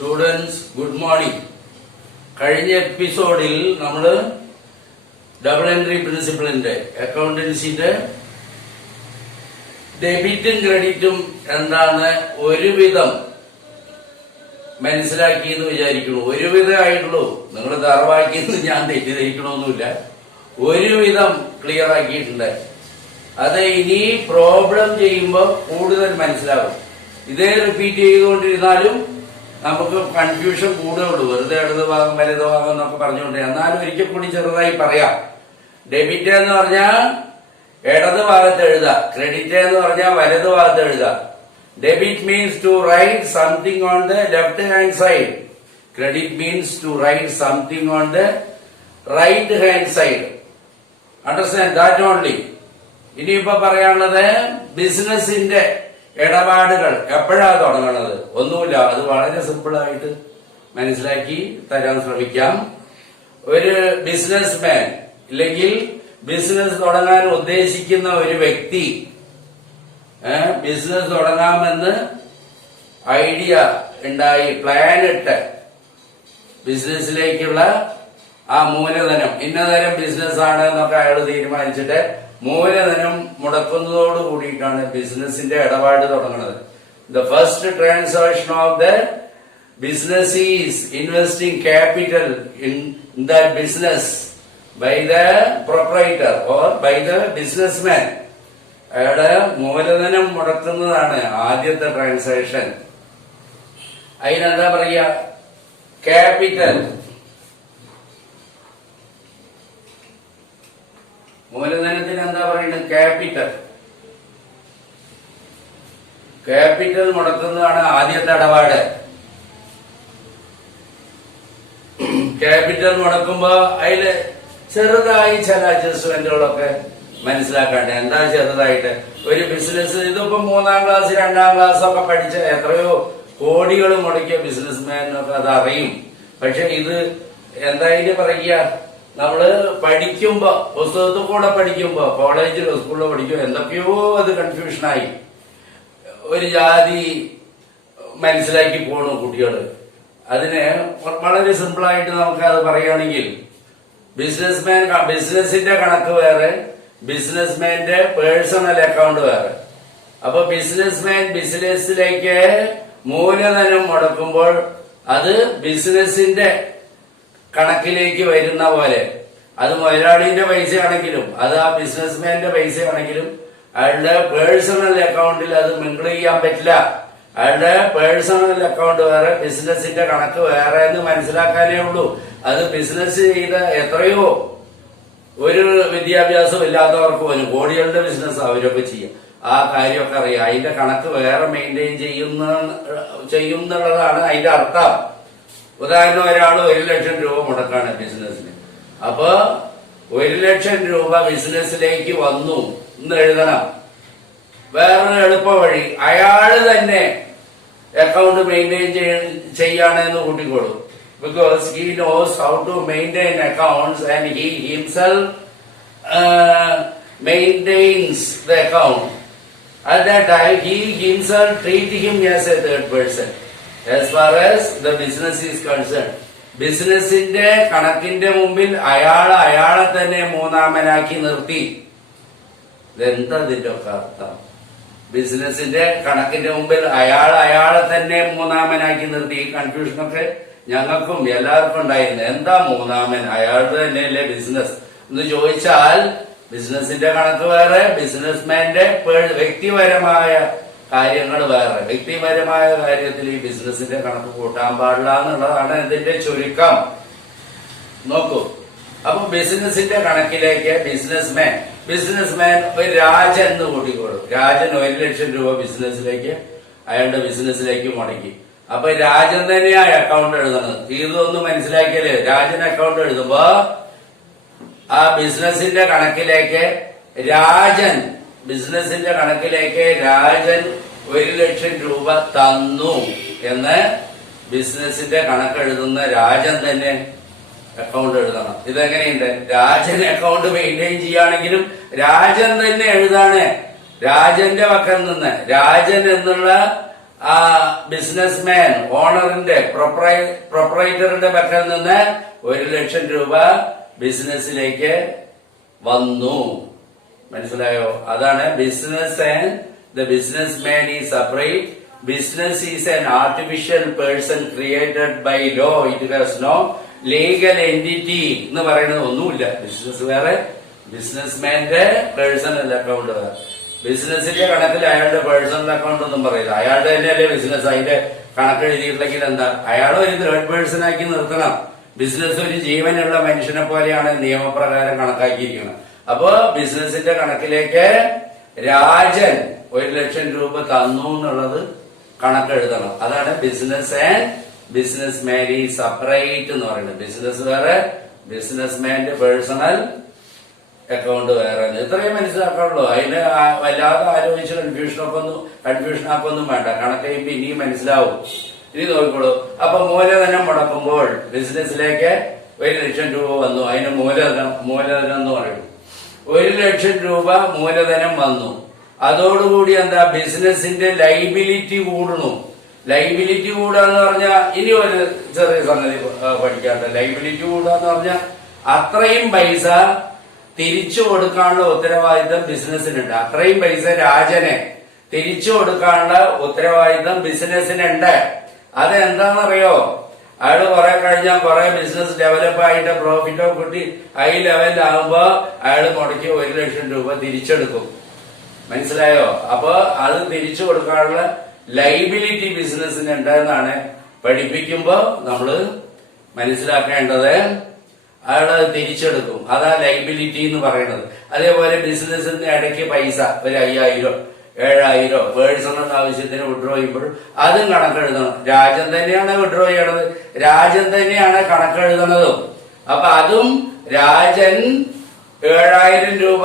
Students good morning. കഴിഞ്ഞ എപ്പിസോഡിൽ നമ്മൾ ഡബിൾ എൻട്രി പ്രിൻസിപ്പിളിന്റെ അക്കൗണ്ടൻസിന്റെ ഡെബിറ്റും ക്രെഡിറ്റും എന്താന്ന് ഒരുവിധം മനസ്സിലാക്കി എന്ന് വിചാരിക്കുന്നു. ഒരുവിധമായിട്ടുള്ളൂ, നിങ്ങൾ ധാരാവാക്കിയെന്ന് ഞാൻ തെറ്റിദ്ധരിക്കണമെന്നില്ല. ഒരുവിധം ക്ലിയർ ആക്കിയിട്ടുണ്ട്. അത് ഇനി പ്രോബ്ലം ചെയ്യുമ്പോൾ കൂടുതൽ മനസ്സിലാകും. ഇതേ റിപ്പീറ്റ് ചെയ്തുകൊണ്ടിരുന്നാലും നമുക്ക് കൺഫ്യൂഷൻ കൂടുകയുള്ളൂ. വെറുതെ ഇടത് ഭാഗം വലത് ഭാഗം എന്നൊക്കെ പറഞ്ഞുകൊണ്ട്. എന്നാലും ഒരിക്കൽ കൂടി ചെറുതായി പറയാം. ഡെബിറ്റ് എന്ന് പറഞ്ഞാൽ ഇടത് ഭാഗത്ത് എഴുതുക, ക്രെഡിറ്റ് എന്ന് പറഞ്ഞാൽ വലത് ഭാഗത്ത് എഴുതുക. Debit means to write something on the left hand side. Credit means to write something on the right hand side. Understand that only. ഇനിയിപ്പോ പറയാനുള്ളത് ബിസിനസിന്റെ ഇടപാടുകൾ എപ്പോഴാണ് തുടങ്ങുന്നത്? ഒന്നുമില്ല, അത് വളരെ സിമ്പിളായിട്ട് മനസ്സിലാക്കി തരാൻ ശ്രമിക്കാം. ഒരു ബിസിനസ്മാൻ ഇല്ലെങ്കിൽ ബിസിനസ് തുടങ്ങാൻ ഉദ്ദേശിക്കുന്ന ഒരു വ്യക്തി ബിസിനസ് തുടങ്ങാമെന്ന് ഐഡിയ ഉണ്ടായി പ്ലാൻ ഇട്ട് ബിസിനസ്സിലേക്കുള്ള ആ മൂലധനം ഇന്നതരം ബിസിനസ് ആണ് എന്നൊക്കെ അയാൾ തീരുമാനിച്ചിട്ട് മൂലധനം മുടക്കുന്നതോട് കൂടിയിട്ടാണ് ബിസിനസിന്റെ ഇടപാട് തുടങ്ങുന്നത്. The first transaction of the business is investing capital in the business by the proprietor or by the businessman. അയാളുടെ മൂലധനം മുടക്കുന്നതാണ് ആദ്യത്തെ ട്രാൻസാക്ഷൻ. അതിനെന്താ പറയുക? ക്യാപിറ്റൽ. മൂലധനത്തിന് എന്താ പറയുന്നത്? ക്യാപിറ്റൽ. ക്യാപിറ്റൽ മുടക്കുന്നതാണ് ആദ്യത്തെ ഇടപാട്. ക്യാപിറ്റൽ മുടക്കുമ്പോ അതില് ചെറുതായി ചില അഡ്ജസ്റ്റ്മെന്റുകളൊക്കെ മനസ്സിലാക്കണ്ടേ. എന്താ ചെറുതായിട്ട്? ഒരു ബിസിനസ് ഇതിപ്പോ 3ാം ക്ലാസ് 2ാം ക്ലാസ് ഒക്കെ പഠിച്ച എത്രയോ കോടികൾ മുടക്കിയ ബിസിനസ്മാനൊക്കെ അത് അറിയും. പക്ഷെ ഇത് എന്തായാലും പറയുക, നമ്മള് പഠിക്കുമ്പോ പുസ്തകത്തിൽ കൂടെ പഠിക്കുമ്പോ കോളേജിലോ സ്കൂളിലോ പഠിക്കുമ്പോ എന്തൊക്കെയോ അത് കൺഫ്യൂഷനായി ഒരു ജാതി മനസ്സിലാക്കി പോണു കുട്ടികള്. അതിന് വളരെ സിമ്പിളായിട്ട് നമുക്ക് അത് പറയുകയാണെങ്കിൽ ബിസിനസ്മാൻ ബിസിനസിന്റെ കണക്ക് വേറെ, ബിസിനസ്മാന്റെ പേഴ്സണൽ അക്കൗണ്ട് വേറെ. അപ്പൊ ബിസിനസ്മാൻ ബിസിനസ്സിലേക്ക് മൂലധനം മുടക്കുമ്പോൾ അത് ബിസിനസിന്റെ കണക്കിലേക്ക് വരുന്ന പോലെ, അത് മുതലാളിന്റെ പൈസയാണെങ്കിലും അത് ആ ബിസിനസ്മാന്റെ പൈസയാണെങ്കിലും അയാളുടെ പേഴ്സണൽ അക്കൗണ്ടിൽ അത് മിങ്കിൾ ചെയ്യാൻ പറ്റില്ല. അയാളുടെ പേഴ്സണൽ അക്കൗണ്ട് വേറെ, ബിസിനസിന്റെ കണക്ക് വേറെ എന്ന് മനസ്സിലാക്കാനേ ഉള്ളൂ. അത് ബിസിനസ് ചെയ്ത എത്രയോ ഒരു വിദ്യാഭ്യാസം ഇല്ലാത്തവർക്ക് പോലും കോടികളുടെ ബിസിനസ് അവരൊക്കെ ചെയ്യും. ആ കാര്യമൊക്കെ അറിയാം. അതിന്റെ കണക്ക് വേറെ മെയിൻറ്റെയിൻ ചെയ്യുന്നുള്ളതാണ് അതിന്റെ അർത്ഥം. ഉദാഹരണം, ഒരാൾ 1 ലക്ഷം രൂപ മുടക്കാണ് ബിസിനസ്സിന്. അപ്പൊ 1 ലക്ഷം രൂപ ബിസിനസ്സിലേക്ക് വന്നു എന്ന് എഴുതണം. വേറൊരു എളുപ്പ വഴി, അയാള് തന്നെ അക്കൗണ്ട് മെയിൻറ്റെയിൻ ചെയ്യാണെന്ന് കൂട്ടിക്കോളൂ. Because he knows how to maintain accounts and he himself maintains the account. At that time, he himself treat him as a third person. As far as the business is concerned, ബിസിനസിന്റെ കണക്കിന്റെ മുമ്പിൽ അയാളെ തന്നെ മൂന്നാമനാക്കി നിർത്തി. ഇതെന്താ ഇതിന്റെ ഒക്കെ അർത്ഥം? ബിസിനസിന്റെ കണക്കിന്റെ മുമ്പിൽ അയാളെ തന്നെ മൂന്നാമനാക്കി നിർത്തി. ഈ കൺഫ്യൂഷനൊക്കെ ഞങ്ങൾക്കും എല്ലാവർക്കും ഉണ്ടായിരുന്നു. എന്താ മൂന്നാമൻ? അയാളുടെ തന്നെയല്ലേ ബിസിനസ് എന്ന് ചോദിച്ചാൽ, ബിസിനസിന്റെ കണക്ക് വേറെ, ബിസിനസ്മാന്റെ വ്യക്തിപരമായ കാര്യങ്ങൾ വേറെ. വ്യക്തിപരമായ കാര്യത്തിൽ ഈ ബിസിനസിന്റെ കണക്ക് കൂട്ടാൻ പാടില്ല എന്നുള്ളതാണ് ഇതിന്റെ ചുരുക്കം. നോക്കൂ, അപ്പൊ ബിസിനസിന്റെ കണക്കിലേക്ക് ബിസിനസ്മാൻ ഒരു രാജൻ എന്ന് കൂട്ടിക്കോളും. രാജൻ 1 ലക്ഷം രൂപ ബിസിനസ്സിലേക്ക് അയാളുടെ ബിസിനസ്സിലേക്ക് മുടക്കി. അപ്പൊ രാജൻ തന്നെയാ അക്കൗണ്ട് എഴുതണത്. ഇതൊന്നും മനസ്സിലാക്കിയാലേ രാജൻ അക്കൗണ്ട് എഴുതുമ്പോ ആ ബിസിനസിന്റെ കണക്കിലേക്ക് രാജൻ 1 ലക്ഷം രൂപ തന്നു എന്ന് ബിസിനസിന്റെ കണക്കെഴുതുന്ന രാജൻ തന്നെ അക്കൗണ്ട് എഴുതണം. ഇതെങ്ങനെയുണ്ട്? രാജൻ അക്കൗണ്ട് മെയിൻറ്റെയിൻ ചെയ്യുകയാണെങ്കിലും രാജൻ തന്നെ എഴുതാണ്. രാജന്റെ പക്കൽ നിന്ന് രാജൻ എന്നുള്ള ആ ബിസിനസ്മാൻ ഓണറിന്റെ പ്രൊപ്പറേറ്ററിന്റെ പക്കൽ നിന്ന് 1,00,000 രൂപ ബിസിനസ്സിലേക്ക് വന്നു. മനസ്സിലായോ? അതാണ് business and the business man is separate. Business is an artificial person created by law. It has no legal entity എന്ന് പറയുന്നത് ഒന്നുമില്ല. ബിസിനസ് വേറെ, ബിസിനസ്മാന്റെ പേഴ്സണൽ അക്കൗണ്ട് വേറെ. ബിസിനസിന്റെ കണക്കിൽ അയാളുടെ പേഴ്സണൽ അക്കൗണ്ട് ഒന്നും പറയില്ല. അയാളുടെ തന്നെയല്ലേ ബിസിനസ്. അതിന്റെ കണക്ക് എഴുതിയിട്ടില്ലെങ്കിൽ എന്താ? അയാൾ ഒരു തേർഡ് പേഴ്സൺ ആക്കി നിർത്തണം. ബിസിനസ് ഒരു ജീവനുള്ള മനുഷ്യനെ പോലെയാണ് നിയമപ്രകാരം കണക്കാക്കിയിരിക്കുന്നത്. അപ്പോ ബിസിനസിന്റെ കണക്കിലേക്ക് രാജൻ 1,00,000 രൂപ തന്നു എന്നുള്ളത് കണക്കെഴുതണം. അതാണ് business and business man is separate എന്ന് പറയുന്നത്. ബിസിനസ് വേറെ, ബിസിനസ്മാന്റെ പേഴ്സണൽ അക്കൗണ്ട് വേറെ. ഇത്രയും മനസ്സിലാക്കാനുള്ളൂ. അതിന് വല്ലാതെ ആലോചിച്ച് കൺഫ്യൂഷനാക്കൊന്നും വേണ്ട. കണക്ക് കഴിയുമ്പോ ഇനിയും മനസ്സിലാവും. ഇനി നോക്കിക്കോളൂ. അപ്പൊ മൂലധനം മുടക്കുമ്പോൾ ബിസിനസ്സിലേക്ക് 1,00,000 രൂപ വന്നു. അതിന് മൂലധനം എന്ന് പറയും. 1,00,000 രൂപ മൂലധനം വന്നു. അതോടുകൂടി എന്താ? ബിസിനസിന്റെ ലൈബിലിറ്റി കൂടുന്നു. ലൈബിലിറ്റി കൂടാന്ന് പറഞ്ഞാൽ ഇനി ഒരു ചെറിയ സംഗതി പഠിക്കാറുണ്ട്. ലൈബിലിറ്റി കൂടാന്ന് പറഞ്ഞാൽ അത്രയും പൈസ തിരിച്ചു കൊടുക്കാനുള്ള ഉത്തരവാദിത്തം ബിസിനസിനുണ്ട്. അത്രയും പൈസ രാജനെ തിരിച്ചു കൊടുക്കാനുള്ള ഉത്തരവാദിത്തം ബിസിനസിനുണ്ട്. അതെന്താണെന്നറിയോ? അയാൾ കുറെ കഴിഞ്ഞാൽ കുറെ ബിസിനസ് ഡെവലപ്പ് ആയിട്ട് പ്രോഫിറ്റോ കിട്ടി ഹൈ ലെവലിലാകുമ്പോ അയാൾ മുടക്കി 1,00,000 രൂപ തിരിച്ചെടുക്കും. മനസ്സിലായോ? അപ്പൊ അത് തിരിച്ചു കൊടുക്കാനുള്ള ലൈബിലിറ്റി ബിസിനസിന് ഉണ്ടെന്നാണ് പഠിപ്പിക്കുമ്പോ നമ്മള് മനസ്സിലാക്കേണ്ടത്. അയാളത് തിരിച്ചെടുക്കും. അതാ ലൈബിലിറ്റി എന്ന് പറയുന്നത്. അതേപോലെ ബിസിനസിന്റെ ഇടയ്ക്ക് പൈസ ഒരു 5,000 7,000 പേഴ്സണൽ ആവശ്യത്തിന് വിഡ്രോ ചെയ്യുമ്പോൾ അതും കണക്കെഴുതണം. രാജൻ തന്നെയാണ് വിഡ്രോ ചെയ്യണത്, രാജൻ തന്നെയാണ് കണക്കെഴുതണതും. അപ്പൊ അതും രാജൻ 7,000 രൂപ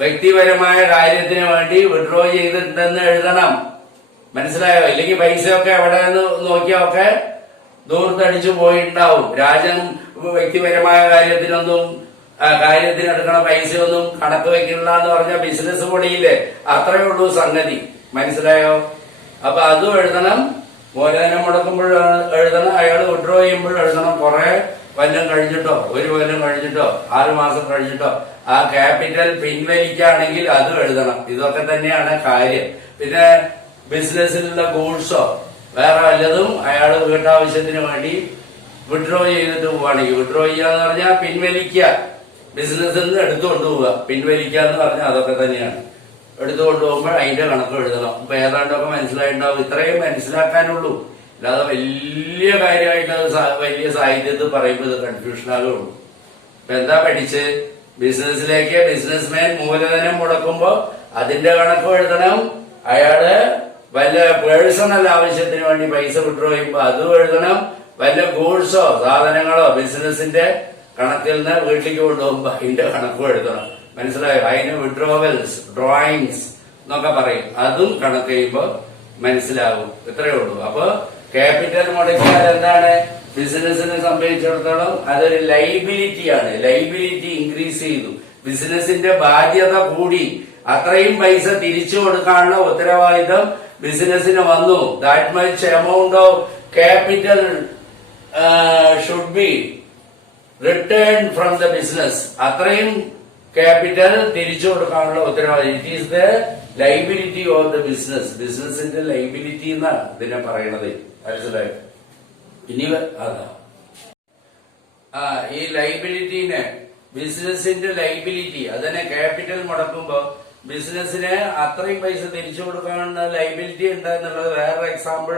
വ്യക്തിപരമായ കാര്യത്തിന് വേണ്ടി വിഡ്രോ ചെയ്തിട്ടുണ്ടെന്ന് എഴുതണം. മനസ്സിലായോ? ഇല്ലെങ്കിൽ പൈസയൊക്കെ എവിടെ നിന്ന് നോക്കിയൊക്കെ ദൂർത്തടിച്ചു പോയിട്ടുണ്ടാവും. രാജൻ വ്യക്തിപരമായ കാര്യത്തിനെടുക്കണ പൈസയൊന്നും കണക്ക് വെക്കില്ല എന്ന് പറഞ്ഞാൽ ബിസിനസ് പൊടിയില്ലേ? അത്രയേ ഉള്ളൂ സംഗതി. മനസ്സിലായോ? അപ്പൊ അതും എഴുതണം. മൂലധനം മുടക്കുമ്പോൾ എഴുതണം. അയാൾ വിഡ്രോ ചെയ്യുമ്പോൾ എഴുതണം. കുറെ കൊല്ലം കഴിഞ്ഞിട്ടോ 1 കൊല്ലം കഴിഞ്ഞിട്ടോ 6 മാസം കഴിഞ്ഞിട്ടോ ആ ക്യാപിറ്റൽ പിൻവലിക്കുകയാണെങ്കിൽ അതും എഴുതണം. ഇതൊക്കെ തന്നെയാണ് കാര്യം. പിന്നെ ബിസിനസ്സിലുള്ള ഗൂഡ്സോ വേറെ വല്ലതും അയാൾ വീട്ടാവശ്യത്തിന് വേണ്ടി വിഡ്രോ ചെയ്തിട്ട് പോവുകയാണെങ്കിൽ, വിഡ്രോ ചെയ്യാന്ന് പറഞ്ഞാൽ പിൻവലിക്കുക, ബിസിനസ്സിൽ നിന്ന് എടുത്തുകൊണ്ട് പോവുക. പിൻവലിക്കുക എന്ന് പറഞ്ഞാൽ അതൊക്കെ തന്നെയാണ്. എടുത്തുകൊണ്ട് പോകുമ്പോൾ അതിന്റെ കണക്ക് എഴുതണം. ഇപ്പൊ ഏതാണ്ടൊക്കെ മനസ്സിലായിട്ടുണ്ടാവും. ഇത്രയും മനസ്സിലാക്കാനുള്ളൂ. അല്ലാതെ വലിയ കാര്യമായിട്ട് വലിയ സാഹിത്യത്തിൽ പറയുമ്പോൾ ഇത് കൺഫ്യൂഷൻ ആകുള്ളൂ. ഇപ്പൊ എന്താ പഠിച്ച്? ബിസിനസ്സിലേക്ക് ബിസിനസ്മാൻ മൂലധനം മുടക്കുമ്പോ അതിന്റെ കണക്ക് എഴുതണം. അയാള് വല്ല പേഴ്സണൽ ആവശ്യത്തിന് വേണ്ടി പൈസ വിഡ്രോ ചെയ്യുമ്പോ അതും എഴുതണം. വല്ല ഗൂഡ്സോ സാധനങ്ങളോ ബിസിനസിന്റെ കണക്കിൽ നിന്ന് വീട്ടിലേക്ക് കൊണ്ടുപോകുമ്പോ അതിന്റെ കണക്കും എഴുതണം. മനസ്സിലായോ? അതിന് വിഡ്രോവൽസ്, ഡ്രോയിങ്സ് എന്നൊക്കെ പറയും. അതും കണക്ക് ചെയ്യുമ്പോ മനസ്സിലാവും. ഇത്രയേ ഉള്ളൂ. അപ്പൊ ക്യാപിറ്റൽ മുടക്കിയാൽ എന്താണ്? ബിസിനസിനെ സംബന്ധിച്ചിടത്തോളം അതൊരു ലൈബിലിറ്റിയാണ്. ലൈബിലിറ്റി ഇൻക്രീസ് ചെയ്തു. ബിസിനസിന്റെ ബാധ്യത കൂടി. അത്രയും പൈസ തിരിച്ചു കൊടുക്കാനുള്ള ഉത്തരവാദിത്തം ബിസിനസിന് വന്നു. That much amount of capital should be return from the business. അത്രയും ക്യാപിറ്റൽ തിരിച്ചു കൊടുക്കാനുള്ള ഉത്തരവാദിത്തം. It is the liability of the business. ബിസിനസിന്റെ ലൈബിലിറ്റി എന്നാണ് ഇതിനെ പറയണത്. മനസ്സിലായോ? ഇനി അതാ ഈ ലൈബിലിറ്റിനെ, ബിസിനസിന്റെ ലൈബിലിറ്റി, അതിനെ ക്യാപിറ്റൽ മുടക്കുമ്പോ ബിസിനസിന് അത്രയും പൈസ തിരിച്ചു കൊടുക്കാനുള്ള ലൈബിലിറ്റി ഉണ്ട് എന്നുള്ളത് വേറൊരു എക്സാമ്പിൾ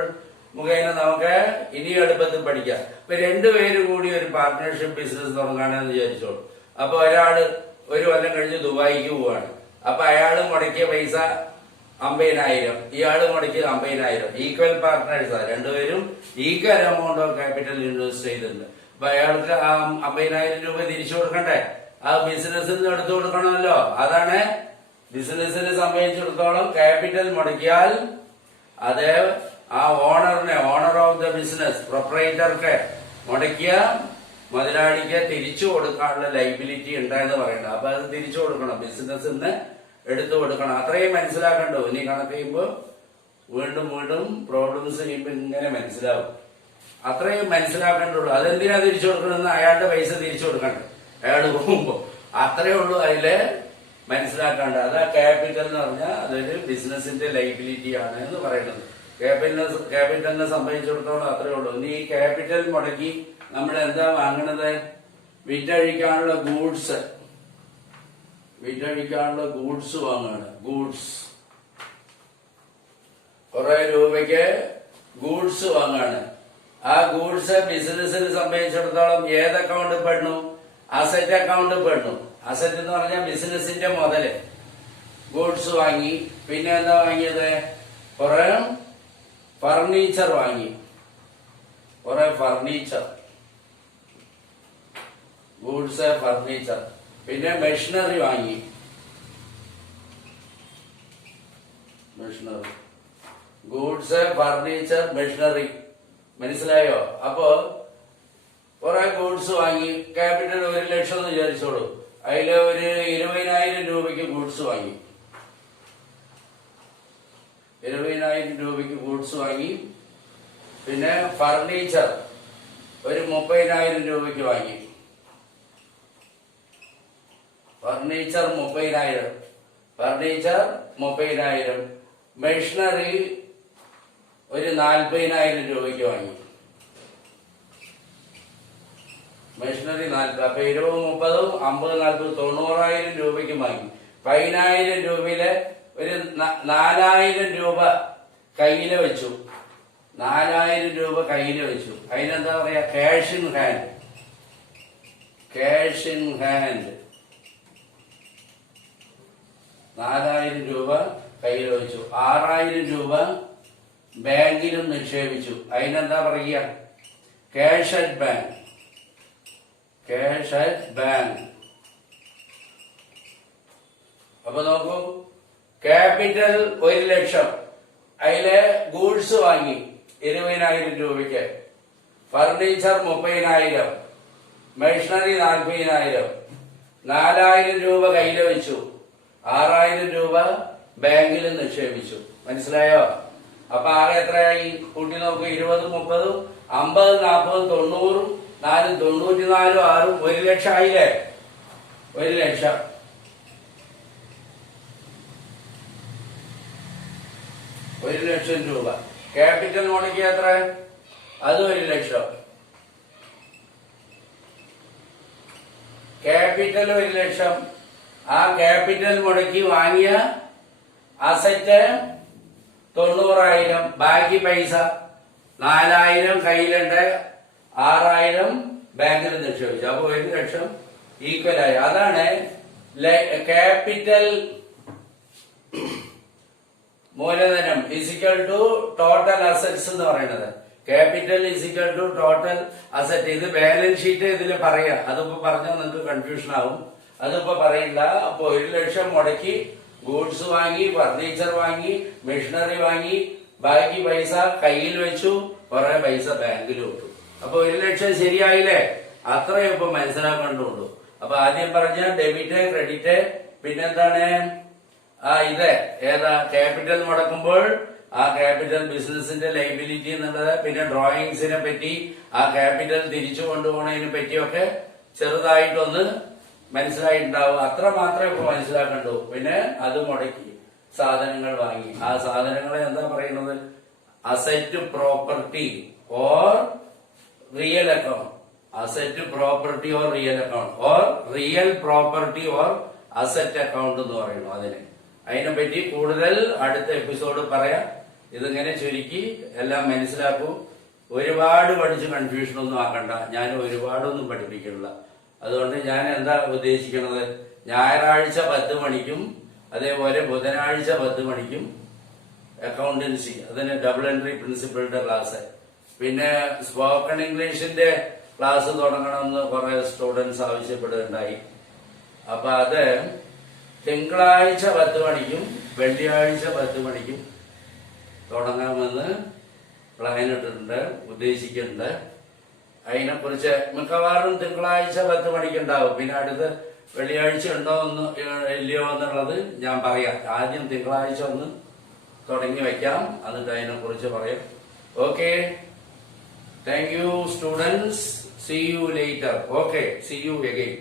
മുഖേന നമുക്ക് ഇനി എളുപ്പത്തിൽ പഠിക്കാം. ഇപ്പൊ 2 പേര് കൂടി ഒരു പാർട്ട്ണർഷിപ്പ് ബിസിനസ് തുടങ്ങാണെന്ന് വിചാരിച്ചോളൂ. അപ്പൊ ഒരാള് 1 കൊല്ലം കഴിഞ്ഞ് ദുബായിക്ക് പോവാണ്. അപ്പൊ അയാള് മുടക്കിയ പൈസ 50,000, ഇയാള് മുടക്കിയത് 50,000. ഈക്വൽ പാർട്ട്നേഴ്സാണ്. 2 പേരും equal amount of capital invest ചെയ്തിട്ടുണ്ട്. അപ്പൊ അയാൾക്ക് ആ 50,000 രൂപ തിരിച്ചു കൊടുക്കണ്ടേ? ആ ബിസിനസ്സിൽ നിന്ന് എടുത്തു കൊടുക്കണമല്ലോ. അതാണ് ബിസിനസിനെ സംബന്ധിച്ചിടത്തോളം ക്യാപിറ്റൽ മുടക്കിയാൽ അത് ആ ഓണറിനെ, ഓണർ ഓഫ് ദ ബിസിനസ്, പ്രൊപ്പറേറ്റർക്ക് മുടക്കിയ മുതലാളിക്ക് തിരിച്ചു കൊടുക്കാനുള്ള ലൈബിലിറ്റി ഉണ്ടെന്ന് പറയുന്നത്. അപ്പൊ അത് തിരിച്ചു കൊടുക്കണം. ബിസിനസ്സിൽ നിന്ന് എടുത്തു കൊടുക്കണം. അത്രയും മനസ്സിലാക്കണ്ടോ? ഇനി കണക്ക് ചെയ്യുമ്പോ വീണ്ടും വീണ്ടും പ്രോബ്ലംസ് ചെയ്യുമ്പോൾ ഇങ്ങനെ മനസ്സിലാവും. അത്രയും മനസ്സിലാക്കേണ്ടുള്ളൂ. അതെന്തിനാ തിരിച്ചു കൊടുക്കണമെന്ന് അയാളുടെ പൈസ തിരിച്ചു കൊടുക്കണ്ടേ അയാൾ പോകുമ്പോ. അത്രേ ഉള്ളൂ അതില് മനസ്സിലാക്കാണ്ട്. അതാ ക്യാപിറ്റൽ എന്ന് പറഞ്ഞാൽ അതൊരു ബിസിനസിന്റെ ലൈബിലിറ്റി ആണ് എന്ന് പറയുന്നത്. ക്യാപിറ്റലിനെ സംബന്ധിച്ചിടത്തോളം അത്രേ ഉള്ളൂ. ഇനി ഈ ക്യാപിറ്റൽ മുടക്കി നമ്മൾ എന്താ വാങ്ങണത്? വിറ്റഴിക്കാനുള്ള ഗൂഡ്സ് വാങ്ങാണ്. ഗൂഡ്സ് കുറെ രൂപയ്ക്ക് ഗൂഡ്സ് വാങ്ങാണ്. ആ ഗൂഡ്സ് ബിസിനസിനെ സംബന്ധിച്ചിടത്തോളം ഏത് അക്കൗണ്ട് പെടുന്നു? അസറ്റ് അക്കൗണ്ട് പെടുന്നു. അസറ്റ് എന്ന് പറഞ്ഞാൽ ബിസിനസിന്റെ മുതല്. ഗൂഡ്സ് വാങ്ങി. പിന്നെ എന്താ വാങ്ങിയത്? കുറെ ഫർണിച്ചർ വാങ്ങി. Goods, furniture. പിന്നെ മെഷീനറി വാങ്ങി. Goods, furniture, machinery. മനസ്സിലായോ? അപ്പോ കുറെ ഗൂഡ്സ് വാങ്ങി. ക്യാപിറ്റൽ 1,00,000 എന്ന് വിചാരിച്ചോളൂ. അതില് ഒരു 20,000 രൂപയ്ക്ക് ഗൂഡ്സ് വാങ്ങി. 20,000 രൂപയ്ക്ക് ഗൂഡ്സ് വാങ്ങി. പിന്നെ ഫർണിച്ചർ ഒരു 30,000 രൂപയ്ക്ക് വാങ്ങി. ഫർണിച്ചർ 30,000. മെഷീനറി ഒരു 40,000 രൂപയ്ക്ക് വാങ്ങി. മെഷീനറി 40. അപ്പൊ 20, 30, 50, 40, 90,000 രൂപയ്ക്ക് വാങ്ങി. 10,000 രൂപയില് ഒരു 4,000 രൂപ കയ്യില് വെച്ചു. 4,000 രൂപ കയ്യില് വെച്ചു. അതിനെന്താ പറയാ? Cash in hand. 4,000 രൂപ കയ്യിൽ വെച്ചു. 6,000 രൂപ ബാങ്കിലും നിക്ഷേപിച്ചു. അതിനെന്താ പറയുക? Cash at bank. അപ്പൊ നോക്കൂ, ക്യാപിറ്റൽ 1,00,000. അതില് ഗൂഡ്സ് വാങ്ങി 20,000 രൂപയ്ക്ക്. ഫർണിച്ചർ 30,000. മെഷീനറി 40,000. 4,000 രൂപ കയ്യിൽ വെച്ചു. 6,000 രൂപ ബാങ്കിൽ നിക്ഷേപിച്ചു. മനസ്സിലായോ? അപ്പൊ ആകെ എത്രയായി? കൂട്ടി നോക്കൂ. 20, 30, 50, 40, 90, 4, 94, 6, 1,00,000 ആയില്ലേ? 1,00,000. 1,00,000 രൂപ. ക്യാപിറ്റൽ മുടക്കിയ എത്ര? അത് 1,00,000. ക്യാപിറ്റൽ 1,00,000. ആ ക്യാപിറ്റൽ മുടക്കി വാങ്ങിയ അസറ്റ് 90,000. ബാക്കി പൈസ 4,000 കയ്യിലുണ്ട്. 6,000 ബാങ്കിൽ നിക്ഷേപിച്ചു. അപ്പൊ 1,00,000 ഈക്വലായി. അതാണ് ക്യാപിറ്റൽ മൂലധനം ഇസിക്കൽ ടു ടോട്ടൽ അസറ്റ്സ് എന്ന് പറയുന്നത്. Capital is equal to total asset. ഇത് ബാലൻസ് ഷീറ്റ് ഇതിൽ പറയാം. അതിപ്പോ പറഞ്ഞാൽ നിങ്ങൾക്ക് കൺഫ്യൂഷൻ ആവും. അതിപ്പോ പറയില്ല. അപ്പൊ 1,00,000 മുടക്കി ഗൂഡ്സ് വാങ്ങി, ഫർണിച്ചർ വാങ്ങി, മെഷീനറി വാങ്ങി. ബാക്കി പൈസ കയ്യിൽ വെച്ചു. കുറെ പൈസ ബാങ്കിൽ വിട്ടു. അപ്പൊ 1,00,000 ശരിയായില്ലേ? അത്രയും ഇപ്പൊ മനസ്സിലാക്കേണ്ടുള്ളൂ. അപ്പൊ ആദ്യം പറഞ്ഞ ഡെബിറ്റ്, ക്രെഡിറ്റ്, പിന്നെന്താണ്? ഇത് ഏതാ? ക്യാപിറ്റൽ മുടക്കുമ്പോൾ ആ ക്യാപിറ്റൽ ബിസിനസിന്റെ ലൈബിലിറ്റി എന്നുള്ളത്. പിന്നെ ഡ്രോയിങ്സിനെ പറ്റി, ആ ക്യാപിറ്റൽ തിരിച്ചു കൊണ്ടുപോകുന്നതിനെ പറ്റിയൊക്കെ ചെറുതായിട്ടൊന്ന് മനസ്സിലായിട്ടുണ്ടാവും. അത്ര മാത്രമേ ഇപ്പൊ മനസ്സിലാക്കണ്ടൂ. പിന്നെ അത് മുടക്കി സാധനങ്ങൾ വാങ്ങി. ആ സാധനങ്ങളെ എന്താ പറയുന്നത്? Asset, property or real account. Asset, property or real account or real property or asset account എന്ന് പറയുന്നു. അതിനെപ്പറ്റി കൂടുതൽ അടുത്ത എപ്പിസോഡ് പറയാം. ഇതിങ്ങനെ ചുരുക്കി എല്ലാം മനസ്സിലാക്കൂ. ഒരുപാട് പഠിച്ച് കൺഫ്യൂഷൻ ഒന്നും ആക്കണ്ട. ഞാൻ ഒരുപാടൊന്നും പഠിപ്പിക്കണില്ല. അതുകൊണ്ട് ഞാൻ എന്താ ഉദ്ദേശിക്കുന്നത്? ഞായറാഴ്ച 10 മണിക്കും അതേപോലെ ബുധനാഴ്ച 10 മണിക്കും അക്കൗണ്ടൻസി, അതിന് ഡബിൾ എൻട്രി പ്രിൻസിപ്പളിന്റെ ക്ലാസ്. പിന്നെ സ്പോക്കൺ ഇംഗ്ലീഷിന്റെ ക്ലാസ് തുടങ്ങണമെന്ന് കുറെ സ്റ്റുഡൻസ് ആവശ്യപ്പെടുകയുണ്ടായി. അപ്പൊ അത് തിങ്കളാഴ്ച 10 മണിക്കും വെള്ളിയാഴ്ച 10 മണിക്കും തുടങ്ങാമെന്ന് പ്ലാൻ ഇട്ടിട്ടുണ്ട്, ഉദ്ദേശിക്കുന്നുണ്ട്. അതിനെക്കുറിച്ച് മിക്കവാറും തിങ്കളാഴ്ച 10 മണിക്കുണ്ടാവും. പിന്നെ അടുത്ത് വെള്ളിയാഴ്ച ഉണ്ടോ ഇല്ലയോ എന്നുള്ളത് ഞാൻ പറയാം. ആദ്യം തിങ്കളാഴ്ച ഒന്ന് തുടങ്ങി വെക്കാം, എന്നിട്ട് അതിനെ കുറിച്ച് പറയാം. Okay, thank you students, see you later. Okay, see you again.